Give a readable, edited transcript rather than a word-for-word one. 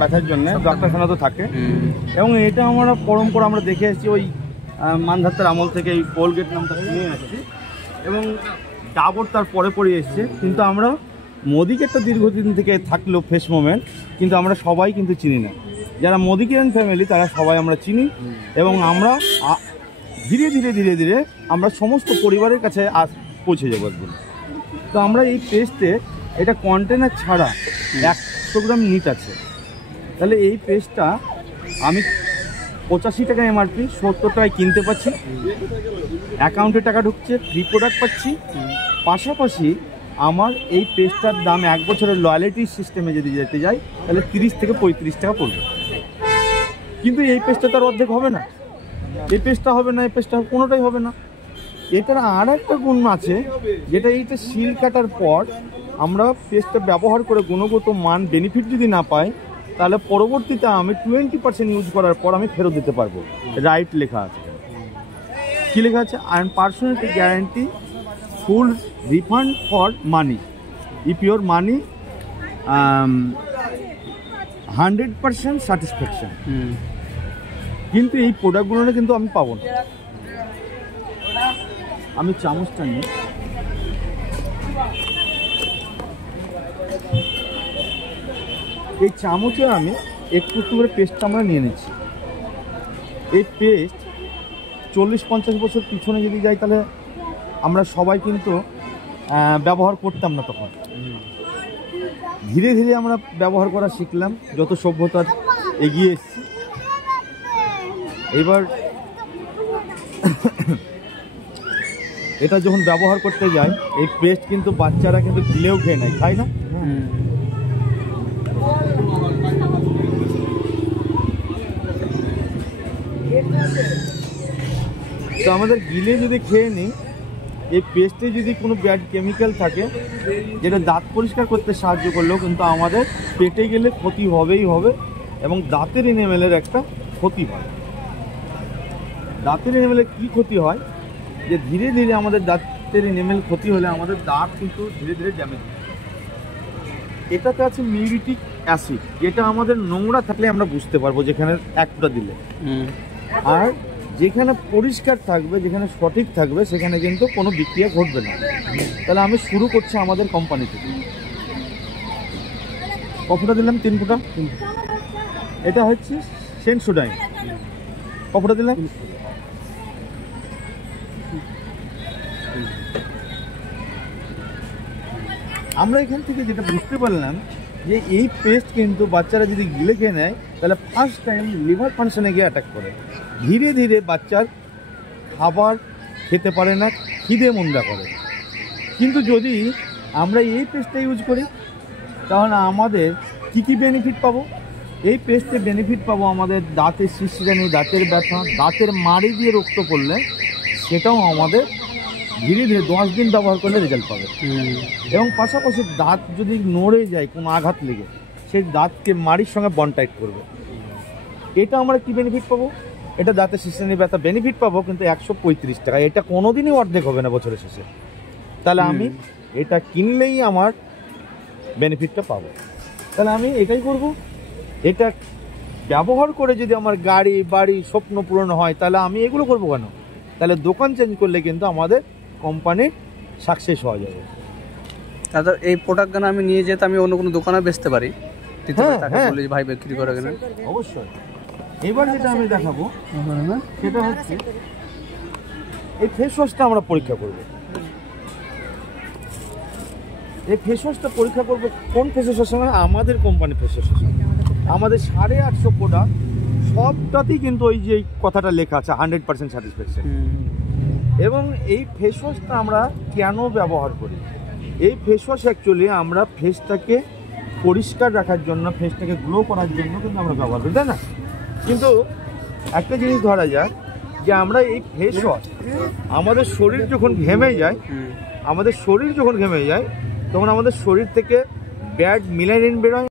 ব্যথার জন্য ডাক্তারখানা তো থাকে। এবং এটা আমরা পরম্পরা আমরা দেখে এসেছি, ওই মানধাত্তার আমল থেকে এই কোলগেট নামটা নিয়ে আসছি এবং ডাবর তার পরে পরে এসছে। কিন্তু আমরা মোদিকেটটা দীর্ঘদিন থেকে থাকলেও ফেস মোমেন্ট কিন্তু আমরা সবাই কিন্তু চিনি না। যারা মোদিকেন ফ্যামিলি তারা সবাই আমরা চিনি এবং আমরা ধীরে ধীরে ধীরে ধীরে আমরা সমস্ত পরিবারের কাছে পৌঁছে যাবো একদিন। তো আমরা এই পেস্টে এটা কন্টেনার ছাড়া 100 গ্রাম নিট আছে। তাহলে এই পেস্টটা আমি 85 টাকা এমআরপি, 70 টাকায় কিনতে পাচ্ছি, অ্যাকাউন্টে টাকা ঢুকছে, ফ্রি প্রোডাক্ট পাচ্ছি। পাশাপাশি আমার এই পেস্টটার দাম 1 বছরের লয়ালিটি সিস্টেমে যদি যেতে যাই তাহলে 30 থেকে 35 টাকা পড়বে। কিন্তু এই পেস্টটা তার অর্ধেক হবে না, এই পেস্টটা হবে না, এই পেস্টটা কোনোটাই হবে না। এটার আর একটা গুণ আছে যেটা এইটা সিল কাটার পর আমরা পেস্টটা ব্যবহার করে গুণগত মান বেনিফিট যদি না পাই তাহলে পরবর্তীতে আমি 20% ইউজ করার পর আমি ফেরত দিতে পারবো। রাইট লেখা আছে, কী লেখা আছে? And personality guarantee full refund for money if your money 100% satisfaction. কিন্তু এই প্রোডাক্টগুলো কিন্তু আমি পাবো না। আমি চামচটা নিই, এই চামচে আমি একটু একটু করে পেস্টটা আমরা নিয়ে নিচ্ছি। এই পেস্ট 40-50 বছর পিছনে যদি যাই তাহলে আমরা সবাই কিন্তু ব্যবহার করতাম না। তখন ধীরে ধীরে আমরা ব্যবহার করা শিখলাম, যত সভ্যতার এগিয়ে এসছি। এবার এটা যখন ব্যবহার করতে যাই এই পেস্ট কিন্তু বাচ্চারা কিন্তু গিলেও খেয়ে নেয়, খায় না? তো আমাদের গিলে যদি খেয়ে নিই, এই পেস্টে যদি কোনো ব্যাড কেমিক্যাল থাকে যেটা দাঁত পরিষ্কার করতে সাহায্য করলেও কিন্তু আমাদের পেটে গেলে ক্ষতি হবেই হবে এবং দাঁতের এনামেলের একটা ক্ষতি হয়। দাঁতের এনামেলের কী ক্ষতি হয় যে ধীরে ধীরে আমাদের দাঁতের এনামেল ক্ষতি হলে আমাদের দাঁত কিন্তু ধীরে ধীরে ড্যামেজ হয়। এটাতে আছে মিউরিটিক অ্যাসিড, যেটা আমাদের নোংরা থাকলে আমরা বুঝতে পারবো যেখানে একটা দিলে, আর যেখানে পরিষ্কার থাকবে যেখানে সঠিক থাকবে সেখানে কিন্তু কোনো বিক্রিয়া ঘটবে না। তাহলে আমি শুরু করছি আমাদের কোম্পানি থেকে। কফটা দিলাম 3 ফোঁটা, এটা হচ্ছে সেন্সোডাইন। কফটা দিলাম, আমরা এখান থেকে যেটা বুঝতে পারলাম যে এই পেস্ট কিন্তু বাচ্চারা যদি গিলে খেয়ে নেয় তাহলে ফার্স্ট টাইম লিভার ফাংশনে গিয়ে অ্যাটাক করে। ধীরে ধীরে বাচ্চার খাবার খেতে পারে না, খিদে মন্দা করে। কিন্তু যদি আমরা এই পেস্টটা ইউজ করি তাহলে আমাদের কী কী বেনিফিট পাবো? এই পেস্টে বেনিফিট পাবো আমাদের দাঁতের শিরশিরানি, দাঁতের ব্যথা, দাঁতের মাড়ি দিয়ে রক্ত পড়লে সেটাও আমাদের ধীরে ধীরে 10 দিন ব্যবহার করলে রেজাল্ট পাবে। এবং পাশাপাশি দাঁত যদি নড়ে যায় কোনো আঘাত লেগে সেই দাঁতকে মাড়ির সঙ্গে বন্ড-টাইট করবে। এটা আমরা কি বেনিফিট পাবো? এটা দাঁতের শিরশিরানি ব্যথা বেনিফিট পাবো, কিন্তু 135 টাকা। এটা কোনোদিনই অর্ধেক হবে না বছরের শেষে। তাহলে আমি এটা কিনলেই আমার বেনিফিটটা পাবো। তাহলে আমি এটাই করব। এটা ব্যবহার করে যদি আমার গাড়ি বাড়ি স্বপ্ন পূরণ হয় তাহলে আমি এগুলো করবো কেন? তাহলে দোকান চেঞ্জ করলে কিন্তু আমাদের কোম্পানি সাকসেস হওয়া যাবে। দাদা এই প্রোডাক্টগুলো আমি নিয়ে যেতে আমি অন্য কোনো দোকানে বেচতে পারি? ভাই বিক্রি করে কিনা? অবশ্যই। এবার যেটা আমি দেখাবো সেটা হচ্ছে এই ফেস ওয়াশটা আমরা পরীক্ষা করব। এই ফেস ওয়াশটা পরীক্ষা করবো কোন ফেস ওয়াশের সঙ্গে? আমাদের কোম্পানি ফেস ওয়াশের সঙ্গে। আমাদের 850 প্রোডাক্ট সবটাতেই কিন্তু ওই যে কথাটা লেখা আছে 100% স্যাটিসফ্যাকশন। এবং এই ফেস ওয়াশটা আমরা কেন ব্যবহার করি? এই ফেস ওয়াশ অ্যাকচুয়ালি আমরা ফেসটাকে পরিষ্কার রাখার জন্য, ফেসটাকে গ্লো করার জন্য কিন্তু আমরা ব্যবহার করি, তাই না? কিন্তু একটা জিনিস ধরা যায় যে আমরা এই ফেস ওয়াশ আমাদের শরীর যখন ঘেমে যায়, তখন আমাদের শরীর থেকে ব্যাড মেলানিন বেরোয়